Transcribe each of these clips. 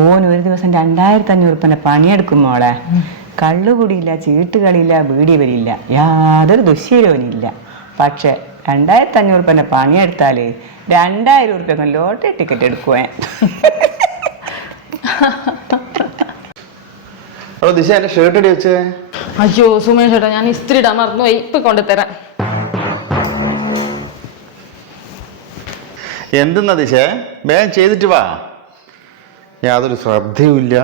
ഓൻ ഒരു ദിവസം 2500 പണിയെടുക്കും മോളെ. കള്ളുകുടിയില്ല, ചീട്ടുകളിയില്ല, ബീഡി വലിയില്ല, യാതൊരു ദുശ്ശീലവനില്ല. പക്ഷെ 2500 പണിയെടുത്താല് 2000 ലോട്ടറി ടിക്കറ്റ് എടുക്കുവേ. ദിശ എന്റെ ഷർട്ട് അടി വെച്ചേ. അയ്യോ സുമേഷ് ചേട്ടാ, ഞാൻ ഇസ്തിരി ഇടാൻ മറന്നുപോയി. ഇപ്പൊ കൊണ്ടുതരാം. എന്തെന്നാ ദിശ, വേഗം ചെയ്തിട്ട് വാ. യാതൊരു ശ്രദ്ധയുമില്ല.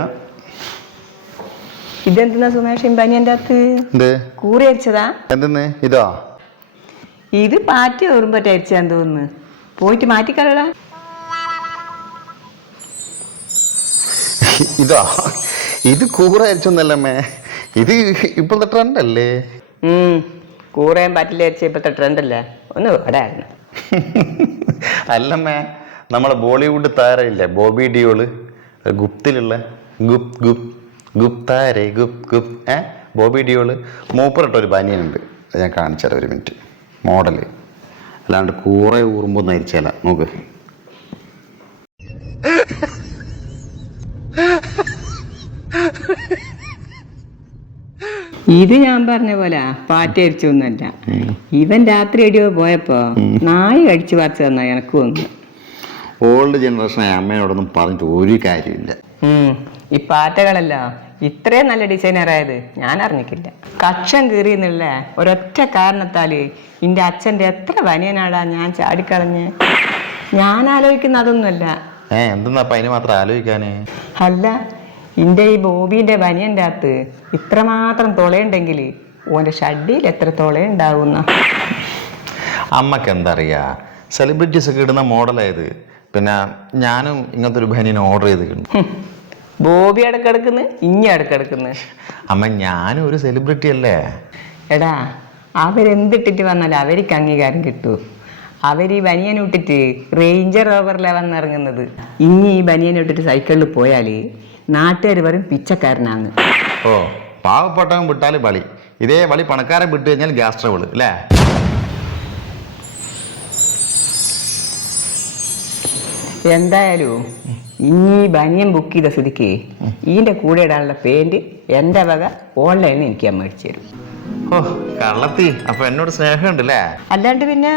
ഇതെന്തെന്നാ സുമേഷ് ബനിയന്റെ അകത്ത് കൂറി അരിച്ചതാ? എന്തെന്ന് ഇതാ? ഇത് പാറ്റി ഓർമ്പറ്റ അരിച്ചാന്ന് തോന്നുന്നു. പോയിട്ട് മാറ്റിക്കളടാ. ഇതാ, ഇത് കൂറ അരിച്ചൊന്നല്ലമ്മേ, ഇത് ഇപ്പോഴത്തെ ട്രെൻഡ് അല്ലേ? കൂറയും പാറ്റിൽ അരിച്ച ഇപ്പോഴത്തെ ട്രെൻഡ് അല്ലേ? ഒന്ന് വേടായിരുന്നു. അല്ലമ്മേ, നമ്മളെ ബോളിവുഡ് താരയില്ലേ ബോബി ഡിയോള്, ഗുപ്തിലുള്ള ഗുപ് ഗുപ് ഗുപ്താരെ ഗുപ് ഗുപ് ബോബി ഡിയോള് മൂപ്പറിട്ടൊരു ബനിയനുണ്ട്. ഞാൻ കാണിച്ചാൽ ഒരു മിനിറ്റ് മോഡല്. അല്ലാണ്ട് കൂറ ഊറുമ്പോൾ നരിച്ചാല നോക്ക്. ഇത് ഞാൻ പറഞ്ഞ പോലെ പാറ്റി അരിച്ചൊന്നുമല്ല. ഇവൻ രാത്രി എടിയോ പോയപ്പോ നായി കടിച്ചു പറിച്ചു തന്നാ എനക്ക് വന്നു. ഓൾഡ് ജനറേഷനായ അമ്മയോടൊന്നും പറഞ്ഞിട്ട് ഒരു കാര്യമില്ല. ഈ പാറ്റകളല്ല ഇത്രയും നല്ല ഡിസൈനറായത് ഞാൻ അറിഞ്ഞിട്ടില്ല. കക്ഷം കീറി എന്നുള്ള ഒരൊറ്റ കാരണത്താല് എൻ്റെ അച്ഛൻ്റെ എത്ര ബനിയനാടാ ഞാൻ ചാടിക്കളഞ്ഞ്. ഞാൻ ആലോചിക്കുന്ന അതൊന്നുമല്ല. എന്തെന്നാ അതിന് മാത്രം ആലോചിക്കാനേ? അല്ല, എൻ്റെ ഈ ബോബീൻ്റെ ബനിയൻ്റെ അകത്ത് ഇത്രമാത്രം തുളയുണ്ടെങ്കിൽ ഓൻ്റെ ഷഡ്ഡിയിൽ എത്ര തുളയുണ്ടാവുന്ന. അമ്മക്ക് എന്താ അറിയാ, സെലിബ്രിറ്റീസ് ഒക്കെ ഇടുന്ന മോഡലായത്. പിന്നെ ഞാനും ഇങ്ങനത്തെ ഒരു ബനിയൻ ഓർഡർ ചെയ്തിട്ടുണ്ട്. ബോബി ഇടക്കിടക്കുന്നു, ഇഞ്ഞ ഇടക്കിടക്കുന്നു. അമ്മ ഞാനും ഒരു സെലിബ്രിറ്റി അല്ലേ? എടാ, അവരെന്തിട്ടിട്ട് വന്നാലും അവർക്ക് അംഗീകാരം കിട്ടൂ. അവർ ഈ ബനിയൻ ഇട്ടിട്ട് റേഞ്ചർ റോവറിലാണ് വന്നിറങ്ങുന്നത്. ഇനി ഈ ബനിയൻ ഇട്ടിട്ട് സൈക്കിളിൽ പോയാൽ നാട്ടുകാർ പറയും പിച്ചക്കാരനാണ്. ഓ, പാവപ്പെട്ടവൻ വിട്ടാൽ വളി, ഇതേ വളി പണക്കാരൻ വിട്ട് കഴിഞ്ഞാൽ ഗ്യാസ് ട്രബിൾ അല്ലേ? എന്തായാലും ഇനി ബനിയൻ ബുക്ക് ചെയ്ത സ്ഥിതിക്ക് ഇതിൻ്റെ കൂടെ ഇടാനുള്ള പേന്റ് എൻ്റെ വക ഓൺലൈനിൽ എനിക്ക് ഞാൻ മേടിച്ചു തരും. ഓ കള്ളത്തി, അപ്പൊ എന്നോട് സ്നേഹമുണ്ടല്ലേ? അല്ലാണ്ട് പിന്നെ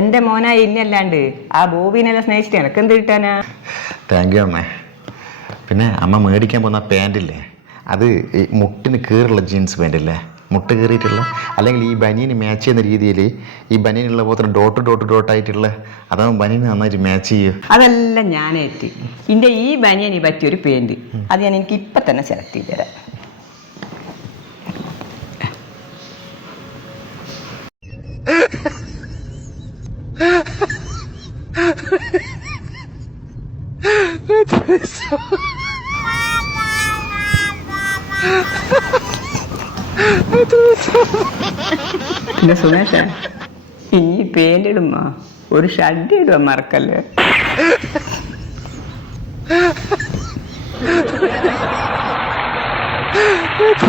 എൻ്റെ മോനായി ഇന്നല്ലാണ്ട് ആ ബോബിനെല്ലാം സ്നേഹിച്ചിട്ട് എനക്ക് എന്ത് കിട്ടാനാ? താങ്ക് യു അമ്മേ. പിന്നെ അമ്മ മേടിക്കാൻ പോകുന്ന പാൻറ്റില്ലേ, അത് ഈ മുട്ടിന് കീറുള്ള ജീൻസ് പാൻറ്റില്ലേ, മുട്ട് കീറിയിട്ടുള്ള, അല്ലെങ്കിൽ ഈ ബനിയന് മാച്ച് ചെയ്യുന്ന രീതിയിൽ ഈ ബനിയനുള്ള പോലെ ഡോട്ടായിട്ടുള്ള, അതാവുമ്പോൾ ബനിയന് നന്നായിട്ട് മാച്ച് ചെയ്യും. അതെല്ലാം ഞാനേറ്റ് എൻ്റെ ഈ ബനിയന് പറ്റിയൊരു പേന്റ് അത് ഞാൻ എനിക്ക് ഇപ്പം തന്നെ സെലക്ട് ചെയ്ത് തരാം. പിന്നെ സുമേഷ, ഇനി പേന്റ് ഇടുമ്പോ ഒരു ഷഡ് ഇടുക മറക്കല്ലേ.